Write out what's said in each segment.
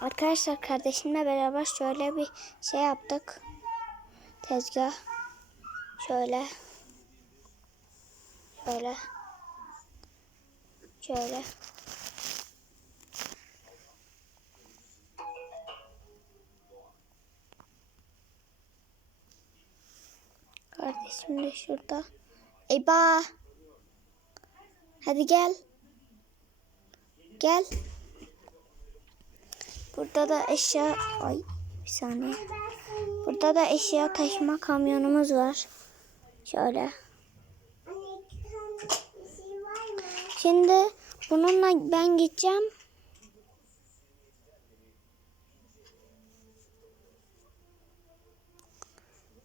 Arkadaşlar kardeşimle beraber şöyle bir şey yaptık. Tezgah. Şöyle. Şöyle. Şöyle. Kardeşim de şurada. Eba. Hadi gel. Gel. Burada da eşya... Ay bir saniye. Burada da eşya taşıma kamyonumuz var. Şöyle. Şimdi bununla ben gideceğim.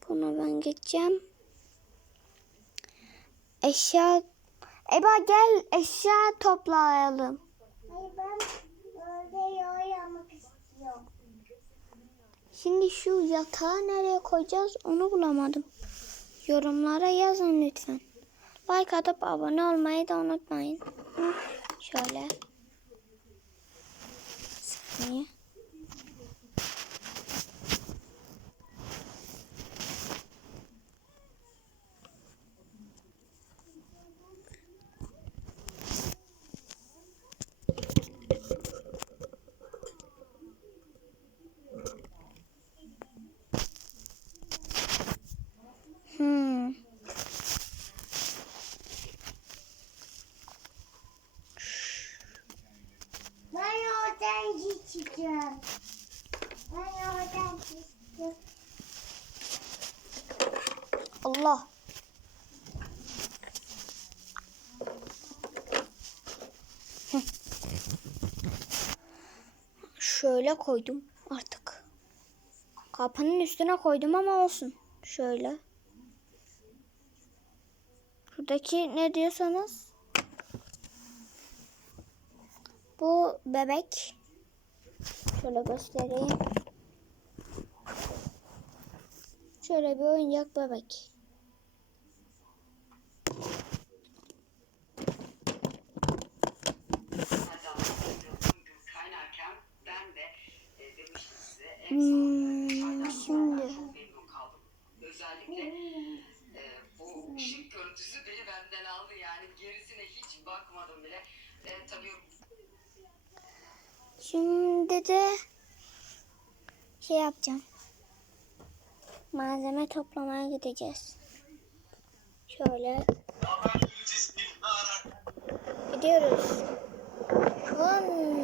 Bunu ben gideceğim. Eşya... Eba gel eşya toplayalım. Hayır ben Şimdi şu yatağı nereye koyacağız onu bulamadım. Yorumlara yazın lütfen. Like atıp abone olmayı da unutmayın. Şöyle. Saniye. Hmm. Ben Allah. Şöyle koydum artık. Kapının üstüne koydum ama olsun. Şöyle. Şuradaki ne diyorsanız. Bu bebek. Şöyle göstereyim. Şöyle bir oyuncak bebek. Hmm, şimdi. Şimdi de şey yapacağım. Malzeme toplamaya gideceğiz. Şöyle gidiyoruz. Vın.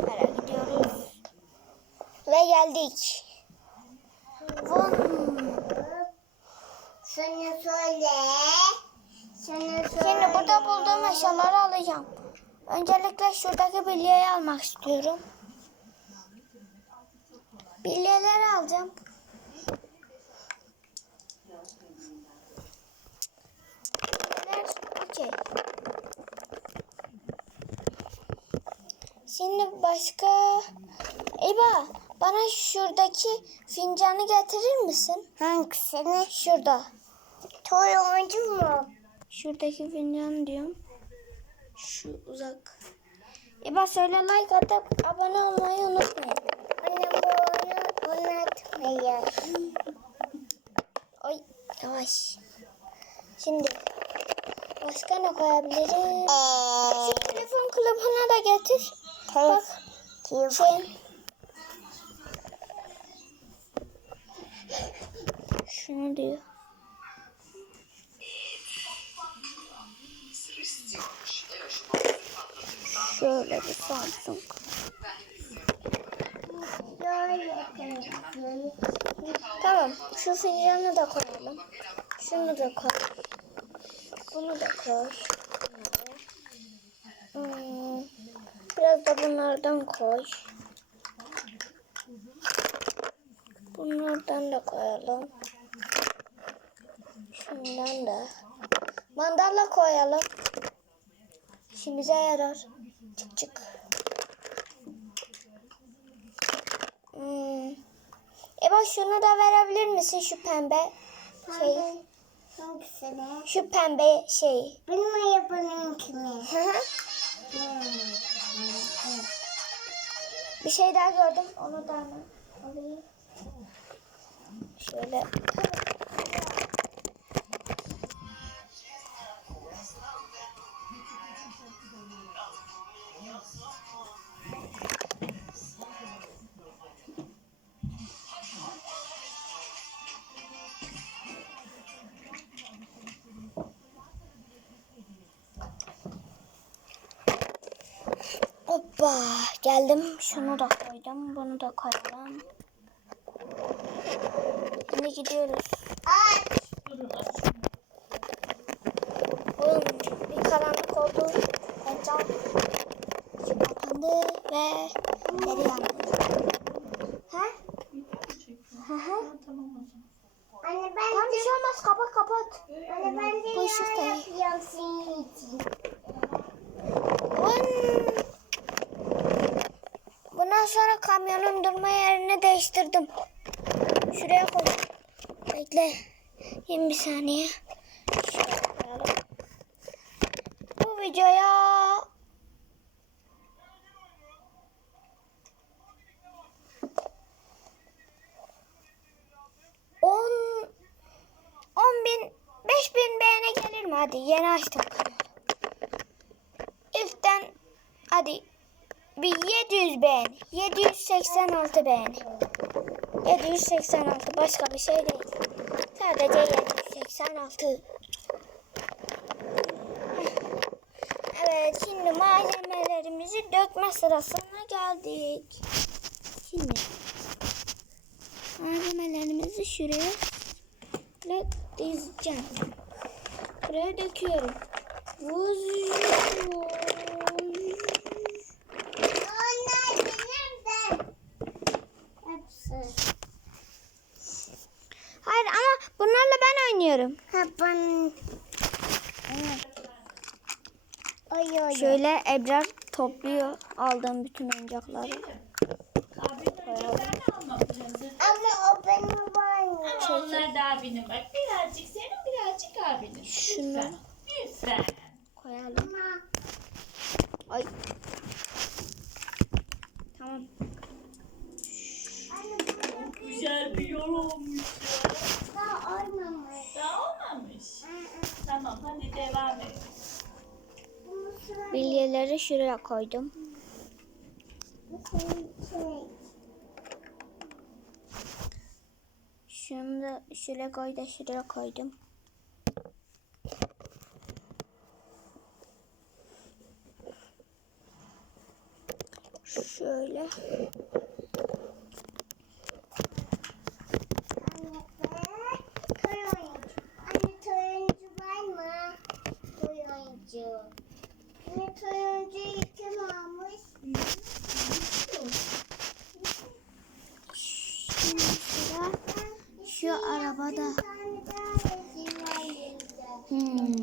Şöyle gidiyoruz. Ve geldik. Sana söyle. Sana söyle. Şimdi burada bulduğum eşyaları alacağım. Öncelikle şuradaki bilyeyi almak istiyorum. Bilyeleri alacağım. Bilyeler okey. Şimdi başka... Bana şuradaki fincanı getirir misin? Hangisini? Şurada. Toy oyuncu mu? Şuradaki fincan diyorum. Şu uzak. İba söyle like atıp abone olmayı unutmayın. Annem bu oyunu oynatmıyor. Ay yavaş. Şimdi başka ne koyabilirim? Şu telefon kılıfını da getir. Bak şey. Şunu diyor. Şöyle bir Samsung. Tamam. Şu fincanı da koyalım. Şunu da koy. Bunu da koy. Hmm, Biraz da bunlardan koy. Bunlardan da koyalım. Şimdi mandala koyalım. İşimize yarar. Çık çık. Hmm. E bak şunu da verebilir misin şu pembe şey? Şu pembe şey. Bunu yapalım kimi? Bir şey daha gördüm. Onu da alayım. Şöyle Hoppa geldim. Şunu da koydum. Bunu da koyalım. Şimdi gidiyoruz. Oğlum bir karanlık oldu. Etraf kapandı ve geri yandı. Ha? Hı hı. Anne ben Tamam bir şey olmaz. Kapat kapat. Anne ben de Bu ışık da yapıyorum senin için. Bundan sonra kamyonun durma yerini değiştirdim. Şuraya koy. Bekle. Yirmi bir saniye. Şöyle koyalım. Bu videoya on on bin beş bin beğeni gelir mi? Hadi yeni açtım kanalı. İlkten hadi bir 700 beğeni. 786 beğeni. 786 başka bir şey değil. Sadece 786. Evet şimdi malzemelerimizi dökme sırasına geldik. Şimdi malzemelerimizi şuraya dizeceğim. Buraya döküyorum. Vuz. Onlar benim de. Hepsi. Hayır ama bunlarla ben oynuyorum. Kapan. Oy oy. Şöyle Ebrar topluyor aldığım bütün oyuncakları. Ama o benim var mı? Ama onlar da abinin bak. Birazcık senin birazcık abinin. Şunu. Lütfen. Lütfen. Koyalım. Ama Ay. Tamam. anne bu Güzel bir yol olmuş ya. daha olmamış. Daha olmamış. Tamam hadi devam et. Bilyeleri şuraya koydum. Şunu da şuraya koy da şuraya koydum. Şöyle. Anne de toy oyuncu. Anne toy oyuncu var mı? Toy oyuncu. Anne toy oyuncuyu kim almış? Şimdi sıra şu arabada. Hmm.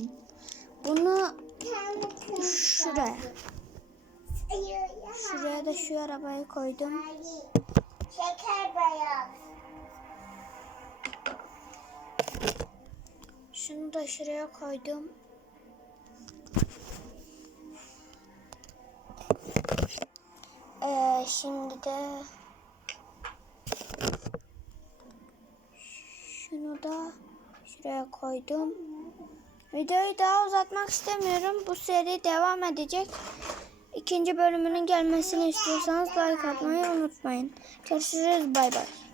Bunu şuraya. Şuraya da şu arabayı koydum. Şeker beyaz. Şunu da şuraya koydum. Ee, şimdi de şunu da şuraya koydum. Videoyu daha uzatmak istemiyorum. Bu seri devam edecek. İkinci bölümünün gelmesini istiyorsanız like atmayı unutmayın. Görüşürüz. Bay bay.